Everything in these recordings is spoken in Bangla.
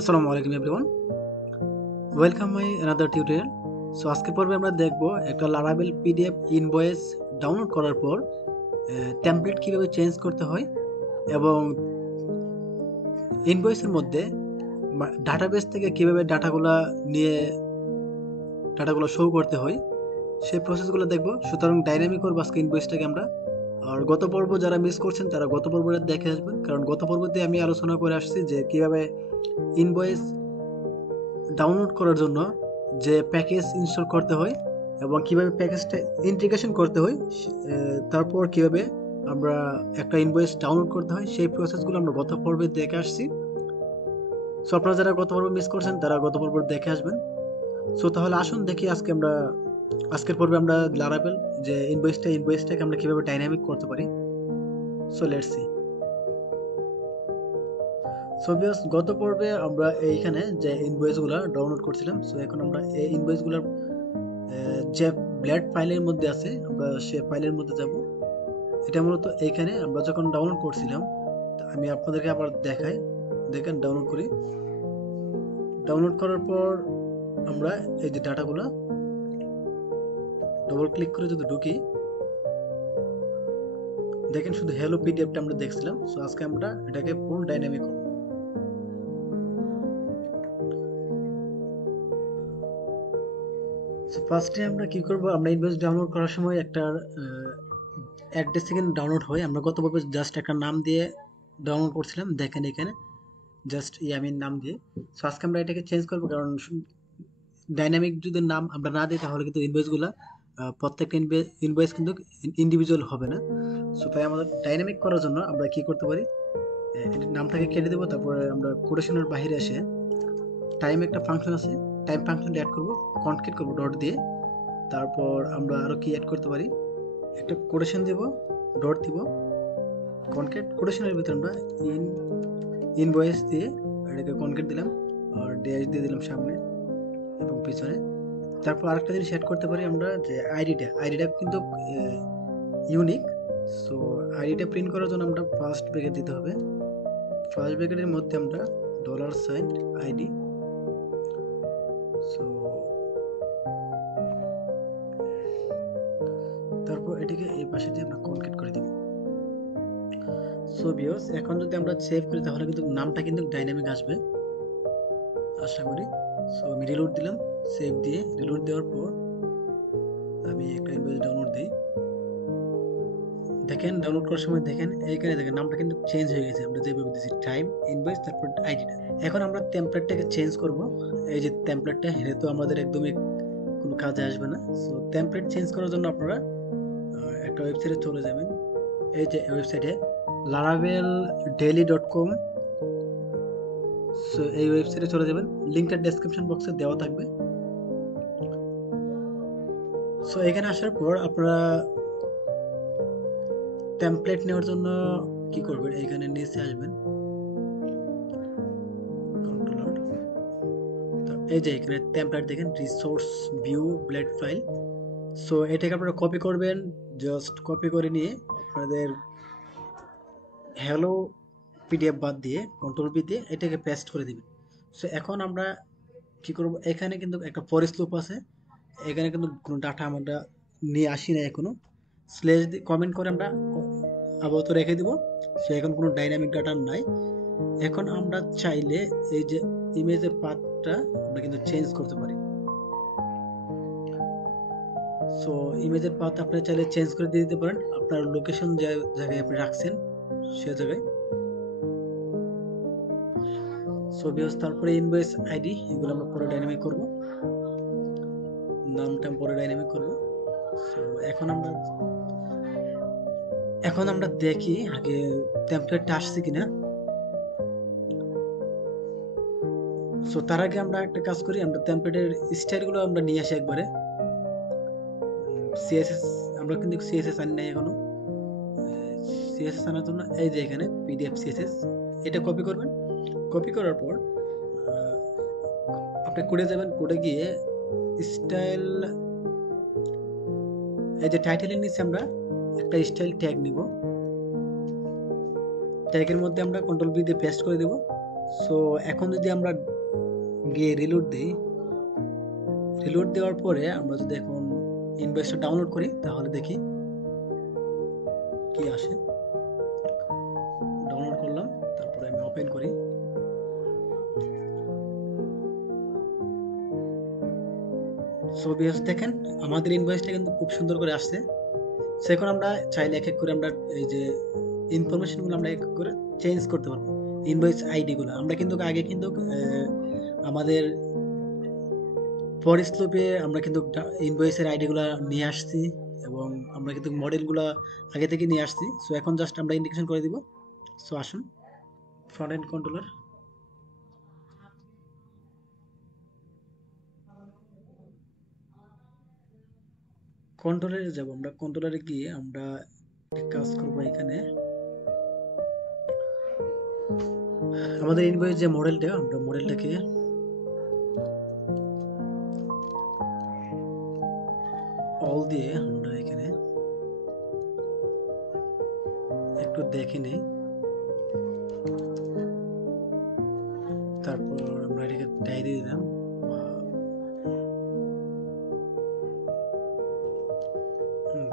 আসসালামু আলাইকুম everyone, welcome my another tutorial. So আজকের পর্বে আমরা দেখব একটা লারাভেল পিডিএফ ইনভয়েস ডাউনলোড করার পর টেমপ্লেট কিভাবে চেঞ্জ করতে হয় এবং ইনভয়েসের মধ্যে ডাটাবেস থেকে কিভাবে ডাটাগুলো শো করতে হয় সেই প্রসেসগুলো দেখব। সুতরাং ডাইনামিক করবো আজকে ইনভয়েসটাকে আমরা। আর গত পর্ব যারা মিস করছেন তারা গত পর্বটা দেখে আসবেন, কারণ গত পর্বতে আমি আলোচনা করে আসছি যে কিভাবে ইনভয়েস ডাউনলোড করার জন্য যে প্যাকেজ ইনস্টল করতে হয় এবং কিভাবে প্যাকেজটা ইন্টিগ্রেশন করতে হয়, তারপর কিভাবে আমরা একটা ইনভয়েস ডাউনলোড করতে হয় সেই প্রসেসগুলো আমরা গত পর্বে দেখে আসছি। সো আপনারা যারা গত পর্ব মিস করছেন তারা গত পর্ব দেখে আসবেন। সো তাহলে আসুন দেখি আজকের পর্বে আমরা লারাবেল যে ইনভয়েসটাকে আমরা কিভাবে ডাইনামিক করতে পারি। So let's see. So viewers, গত পর্বে আমরা এইখানে যে ইনভয়েসগুলো ডাউনলোড করছিলাম, সো এখন আমরা এই ইনভয়েসগুলোর যে ব্লেড ফাইলের মধ্যে আছে আমরা সে ফাইলের মধ্যে যাব। এটা মূলত এইখানে আমরা যখন ডাউনলোড করছিলাম, আমি আপনাদেরকে আবার দেখাই। দেখেন, ডাউনলোড করার পর আমরা এই যে ডাটাগুলো ডবল ক্লিক করে যদি ঢুকি, দেখেন শুধু হ্যালো পিডিএফটা আমরা দেখছিলাম। সো আজকে আমরা এটাকে ফুল ডাইনামিক করব। সো ফার্স্টে আমরা কি করব, আমরা ইনভয়েস ডাউনলোড করার সময় একটা অ্যাড্রেস সেকেন্ড ডাউনলোড হয়। আমরা গতভাবে জাস্ট একটা নাম দিয়ে ডাউনলোড করছিলাম, দেখেন এখানে জাস্ট ইয়ামিন নাম দিয়ে। সো আজকে আমরা এটাকে চেঞ্জ করবো, কারণ ডাইনামিক যদি নাম আমরা না দিই তাহলে কিন্তু প্রত্যেকটা ইনভয়েস কিন্তু ইন্ডিভিজুয়াল হবে না। সো তাই আমাদের ডাইনামিক করার জন্য আমরা কি করতে পারি, নামটাকে কেটে দেবো। তারপরে আমরা কোটেশনের বাইরে এসে টাইম একটা ফাংশন আছে, টাইম ফাংশনটা অ্যাড করবো, কনকেট করবো ডট দিয়ে। তারপর আমরা আরো কি অ্যাড করতে পারি, একটা কোটেশন দেব, ডট দিব, কনকেট কোটেশনের ভিতরে আমরা ইনভয়েস দিয়ে এটাকে কনকেট দিলাম, আর ড্যাশ দিয়ে দিলাম সামনে এবং পিছনে। তারপর আরেকটা জিনিস অ্যাড করতে পারি আমরা, যে আইডিটা কিন্তু ইউনিক। সো আইডিটা প্রিন্ট করার জন্য আমরা ফার্স্ট ব্র্যাকেট দিতে হবে। ফার্স্ট ব্র্যাকেটের মধ্যে আমরা $সাইন আইডি। সো তারপর এটিকে এই পাশে দিয়ে আমরা কনকেট করে দিব। সো ভিউয়ার্স, এখন যদি আমরা সেভ করি তাহলে কিন্তু নামটা কিন্তু ডাইনামিক আসবে আশা করি। সো আমি রিলোড দিলাম, সেভ দিয়ে রিলোড দেওয়ার পর আমি একটা ইনভয়েস ডাউনলোড দিই। দেখেন ডাউনলোড করার সময় দেখেন এইখানে দেখেন নামটা কিন্তু চেঞ্জ হয়ে গেছে। আমরা যেভাবে দিয়েছি টাইম ইনভয়েস তারপর আইডিটা। এখন আমরা টেমপ্লেটটাকে চেঞ্জ করব। এই যে টেমপ্লেটটা, এটা তো আমাদের একদমই কোনো কাজে আসবে না। সো টেমপ্লেট চেঞ্জ করার জন্য আপনারা একটা ওয়েবসাইটে চলে যাবেন। এই যে ওয়েবসাইটে laraveldaily.com। সো এই ওয়েবসাইটে চলে যাবেন, লিঙ্কটা ডেসক্রিপশন বক্সে দেওয়া থাকবে। সো এখানে আসার পর আপনারা টেমপ্লেট নেওয়ার জন্য কি করবেন, এখানে নিচে আসবেন, কন্ট্রোলার, এই যে এখানে টেমপ্লেট দেখেন, resource view blade file. So এটাকে আপনারা কপি করবেন, জাস্ট কপি করে নিয়ে আপনাদের হ্যালো পিডিএফ বাদ দিয়ে কন্ট্রোল পি দিয়ে এটাকে পেস্ট করে দিবেন। সো এখন আমরা কি করব, এখানে কিন্তু একটা ফরেস্ট লুপ আছে, এখানে কিন্তু কোনো ডাটা আমরা নিয়ে আসি না এখনো। স্ল্যাশ দিয়ে কমেন্ট করে আমরা আপাতত রেখে দিব। সো এখন কোনো ডাইনামিক ডাটা নাই। এখন আমরা চাইলে এই যে ইমেজের পাথটা আমরা কিন্তু চেঞ্জ করতে পারি। সো ইমেজের পাথ আপনি চাইলে চেঞ্জ করে দিয়ে দিতে পারেন আপনার লোকেশন যে জায়গায় আপনি রাখছেন সে জায়গায়। সো ভিউয়ার্স, তারপরে ইনভয়েস আইডি এগুলো আমরা পরে ডাইনামিক করব, নামটা পরে ডাইনামিক করব। সো এখন আমরা দেখি আগে টেমপ্লেটটা আসছে কিনা। সো তার আগে আমরা একটা কাজ করি, আমরা টেমপ্লেটের স্টাইলগুলো আমরা নিয়ে আসি একবারে। সিএসএস আমরা কিন্তু সিএসএস আনি নাই এখনো। সিএসএস আনার জন্য এই যে এখানে পিডিএফ সিএসএস, এটা কপি করবেন। কপি করার পর আপনি কোডে যাবেন, কোডে গিয়ে স্টাইল, এই যে টাইটেলের নিচে আমরা একটা স্টাইল ট্যাগ নিব। ট্যাগের মধ্যে আমরা কন্ট্রোল বি দিয়ে পেস্ট করে দেব। সো এখন যদি আমরা গিয়ে রিলোড দিই, রিলোড দেওয়ার পরে আমরা যদি এখন ইনভয়েসটা ডাউনলোড করি তাহলে দেখি কি আসে। ডাউনলোড করলাম, তারপরে আমি ওপেন করি। সো ভিউয়ার্স দেখেন আমাদের ইনভয়েসটা কিন্তু খুব সুন্দর করে আসছে। সো এখন আমরা চাইলে এক এক করে আমরা এই যে ইনফরমেশনগুলো আমরা এক এক করে চেঞ্জ করতে পারবো। ইনভয়েস আইডিগুলো আমরা কিন্তু আগে কিন্তু আমাদের পরের স্লোপে আমরা কিন্তু ইনভয়েসের আইডিগুলো নিয়ে আসছি এবং আমরা কিন্তু মডেলগুলো আগে থেকে নিয়ে আসছি। সো এখন জাস্ট আমরা ইন্ডিকেশন করে দিব। সো আসুন ফ্রন্ট এন্ড কন্ট্রোলার, কন্ট্রোলারে যাব। আমরা কন্ট্রোলারে গিয়ে আমরা কাজ করব। এখানে আমাদের ইনভয়েস যে মডেলটা, আমরা মডেলটাকে অল দিয়ে আমরা এখানে একটু দেখে নিই। তারপর আমরা এটাকে টাই দিয়ে দিলাম,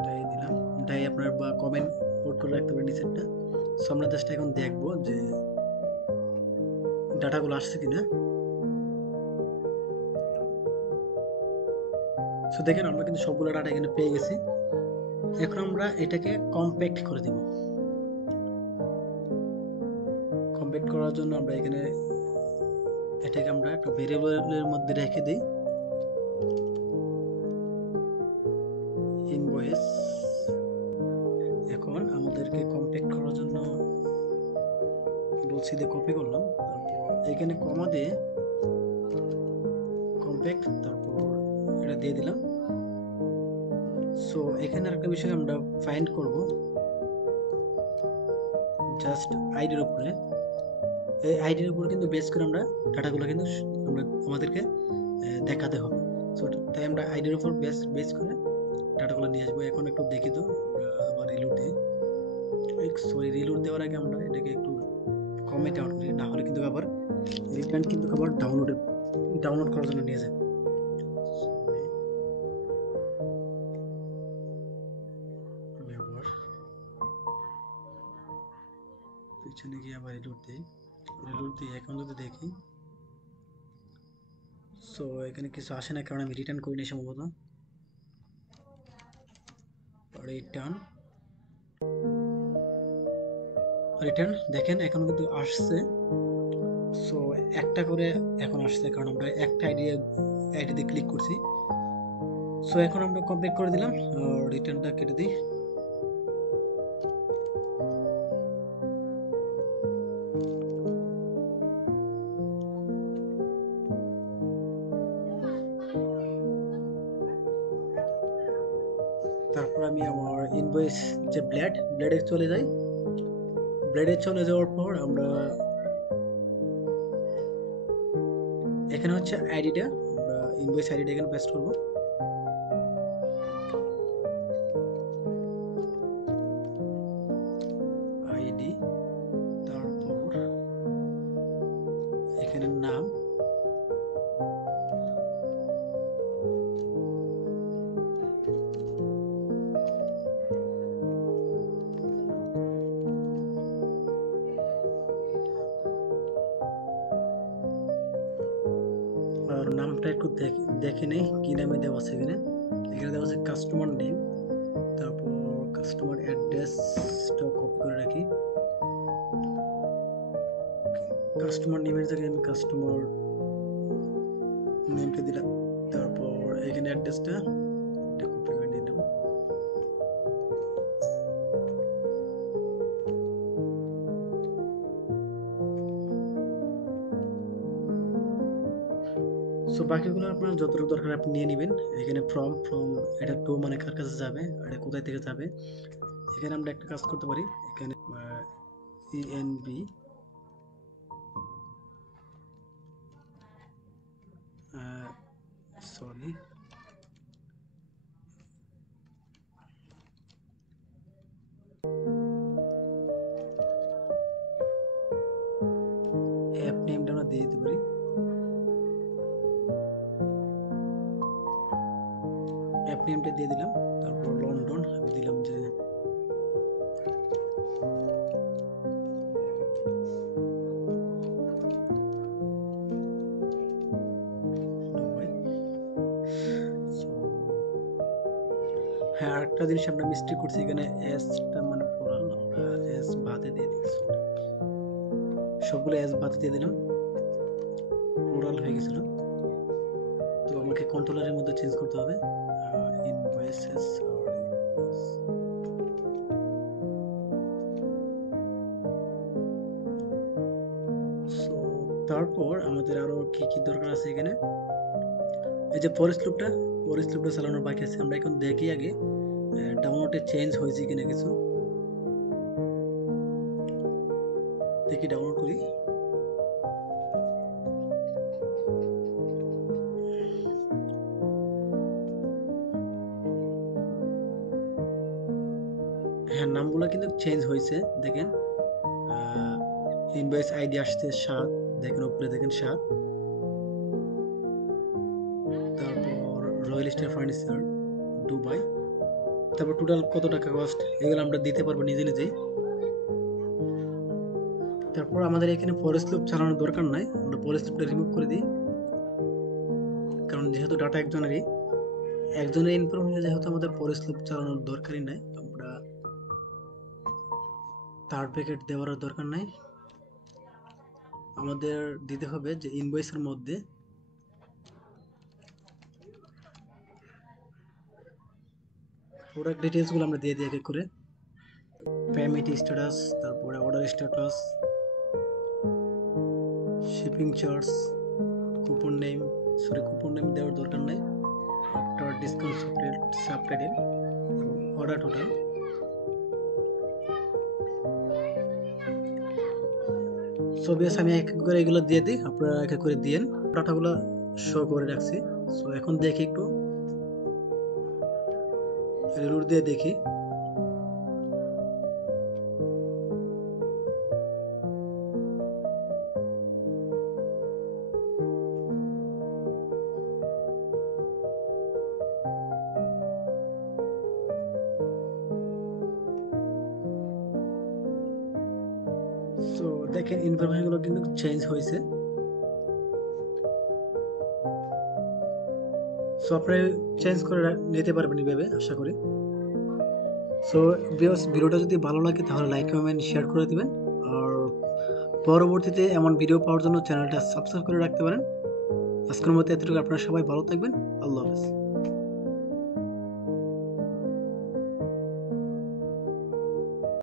টাই দিলাম। টাই আপনার বা কমেন্ট কোড করে রাখতে পারেন নিচেরটা। সো আমরা জাস্ট এখন দেখবো যে ডাটাগুলো আসছে কিনা। সো দেখেন আমরা কিন্তু সবগুলো ডাটা এখানে পেয়ে গেছি। এখন আমরা এটাকে কম্প্যাক্ট করে দেব। কম্প্যাক্ট করার জন্য আমরা এখানে এটাকে আমরা একটা ভেরিয়েবলের মধ্যে রেখে দিই। ইনভয়েস এখন আমাদেরকে কম্প্যাক্ট করার জন্য কন্ট্রোল সি দিয়ে কপি করলাম, তারপর এখানে কমা দিয়ে কম্প্যাক্ট, তারপর এটা দিয়ে দিলাম। সো এখানে আরেকটা বিষয় আমরা ফাইন্ড করব জাস্ট আইডির উপরে। এই আইডির উপর কিন্তু বেস করে আমরা ডাটাগুলো কিন্তু আমরা আমাদেরকে দেখাতে হবে। সো তাই আমরা আইডির উপর বেস করে ডাটাগুলো নিয়ে আসবো। এখন একটু দেখি তো আবার রিলোড দিই। সরি, রিলোড দেওয়ার আগে আমরা এটাকে একটু কমেন্ট আউট করি, না হলে কিন্তু আবার রিটার্ন কিন্তু আবার ডাউনলোড করার জন্য নিয়ে যাবে। পিছনে গিয়ে আবার রিলোড দিই এখন যদি দেখি। সো এখানে কিছু আসে না, কারণ আমি রিটার্ন করিনি সম্ভবত। রিটার্ন রিটার্ন দেখেন এখন কিন্তু আসছে। সো একটা করে এখন আসছে, কারণ আমরা একটা আইডিতে ক্লিক করছি। সো এখন আমরা কমপ্লিট করে দিলাম, রিটার্নটা কেটে দিই। তারপর আমি আমার ইনভয়েস যে ব্লেডে চলে যাই। ব্লেডে চলে যাওয়ার পর আমরা এখানে হচ্ছে আইডিটা, আমরা ইনভয়েস আইডিটা এখানে পেস্ট করব। আইডি, তারপর এখানে নাম, আর নামটা একটু দেখে নেই কি নামে দেওয়া আছে। এখানে এখানে দেওয়া আছে কাস্টমার নেম, তারপর কাস্টমার অ্যাড্রেসটাও কপি করে রাখি। কাস্টমার নেমের জায়গায় আমি কাস্টমার নেমটা দিলাম, তারপর এখানে অ্যাড্রেসটা কপি করে নিলাম। সো বাকিগুলো আপনার যতটুকু দরকার আপনি নিয়ে নেবেন। এখানে ফ্রম এটা টু মানে কার কাছে যাবে, এটা কোথায় থেকে যাবে। এখানে আমরা একটা কাজ করতে পারি, এখানে ইএনবি সরি অ্যাপ নেম একটা জিনিস আমরা মিস্টেক করছি, এখানে এসটা মানে প্লুরাল, আমরা এস বাদে দিয়ে দিচ্ছি, সবগুলো এস বাদে দিয়ে দিলাম, প্লুরাল হয়ে গেছিল। তো আমাকে কন্ট্রোলারের মধ্যে চেঞ্জ করতে হবে, ইনভয়েসেস আর সো তারপর আমাদের আরো কি কি দরকার আছে এখানে, এই যে ফরেস্ট লুপটা, ফরেস্ট লুপটা চালানোর বাকি আছে। আমরা এখন দেখি আগে ডাউনলোডে চেঞ্জ হয়েছে কিনা কিছু, দেখি ডাউনলোড করি। হ্যাঁ, নামগুলো কিন্তু চেঞ্জ হয়েছে, দেখেন ইনভয়েস আইডি আসছে 7, দেখেন উপরে দেখেন 7, তারপর রয়্যাল স্টার ফার্নিচার দুবাই, তারপর টোটাল কত টাকা কস্ট এগুলো আমরা দিতে পারবো নিজে নিজেই। তারপর আমাদের এখানে ফরেস্ট লুপ চালানোর দরকার নাই, আমরা ফরেস্ট লুপটা রিমুভ করে দিই, কারণ যেহেতু ডাটা একজনের ইনফরমেশন, যেহেতু আমাদের ফরেস্ট লুপ চালানোর দরকারই নাই, আমরা থার্ড ব্র্যাকেট দেওয়ার দরকার নাই। আমাদের দিতে হবে যে ইনভয়েসের মধ্যে প্রোডাক্ট ডিটেলসগুলো আমরা দিয়ে দিই এক এক করে, পেমেন্ট স্ট্যাটাস, তারপরে order status, shipping charge, coupon name, coupon name দেওয়ার দরকার নাই, আফটার ডিসকাউন্ট সাবটাইটেল এবং অর্ডার টোটাল। সো বেশ, আমি এক এক করে এগুলো দিয়ে দিই, আপনারা এক এক করে দিয়েন, ডাটাগুলো শো করে রাখছি। সো এখন দেখি একটু রিলোড দিয়ে দেখি। সো দেখেন ইনফরমেশনগুলো কিন্তু চেঞ্জ হয়েছে। সো আপনারা চেঞ্জ করে নিতে পারবেন এইভাবে, আশা করি। সো ভিডিওটা যদি ভালো লাগে তাহলে লাইক কমেন্ট শেয়ার করে দিবেন, আর পরবর্তীতে এমন ভিডিও পাওয়ার জন্য চ্যানেলটা সাবস্ক্রাইব করে রাখতে পারেন। আজকের মতো এতটুকু, আপনারা সবাই ভালো থাকবেন, আল্লাহ হাফেজ।